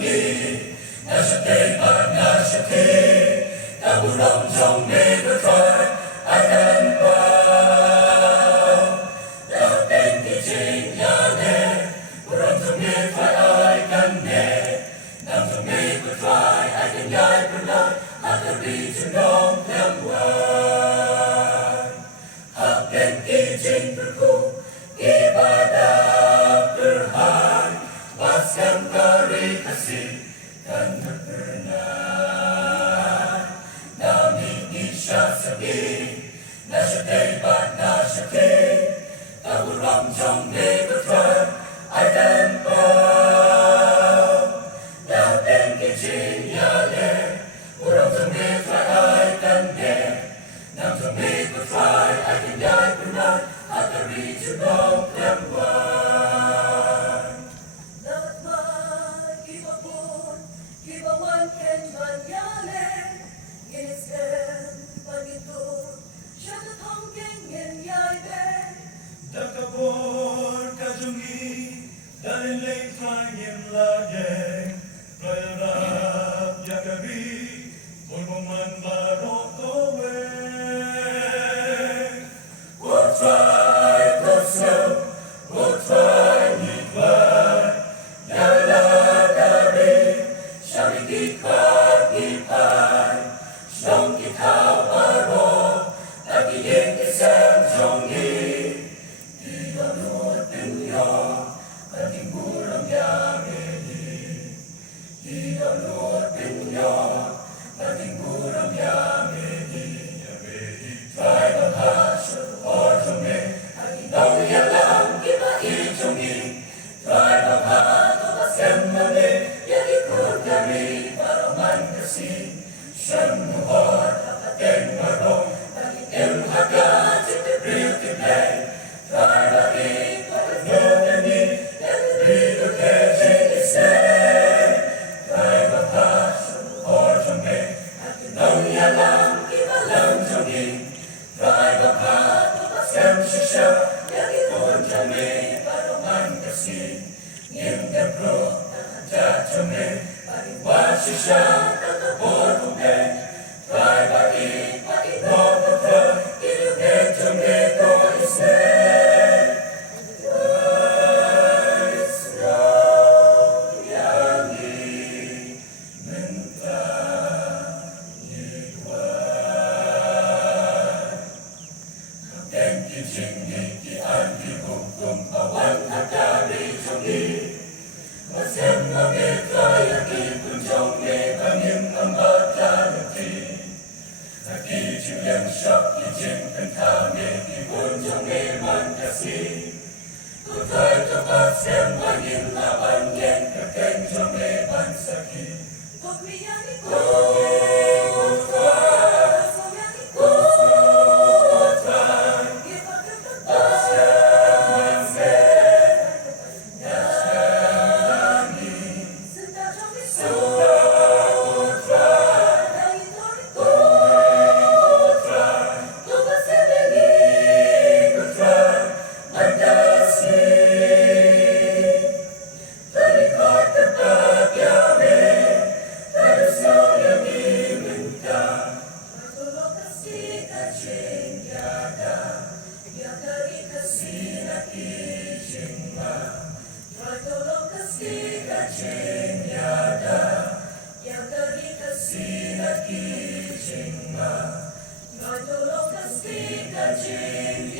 đi na sẽ thấy bạn na sẽ thấy ta buồn lòng trong mê với thôi ai đang bao đã tên thì chính nhà nè buồn lòng trong mê thôi ai cần nè nằm trong mê với thôi ai cần nhai buồn lòng hạt đi trong đông thêm hạt tên thì chính berku ibadah berhak Paskan kari kasih dan berkenan Nami isya sabi Nasyate bat nasyate Taburam trong mê bất thoại Ai đàn bao Đào tên kỳ trình nhà lệ Buram trong mê thoại ai cần đề Nằm trong mê bất thoại ai cần nhai bất nát Hãy tari chu đông thêm hoài Takabor kajungi dalin lay trying lagi Rayarap yakabi Bulmuman barok kowe We'll try to slow We'll try to cry Yala dari Shari kikar kipai Shong kikau baro Lagi yang kisam jongi Nói tôi lúc ta xin ta chính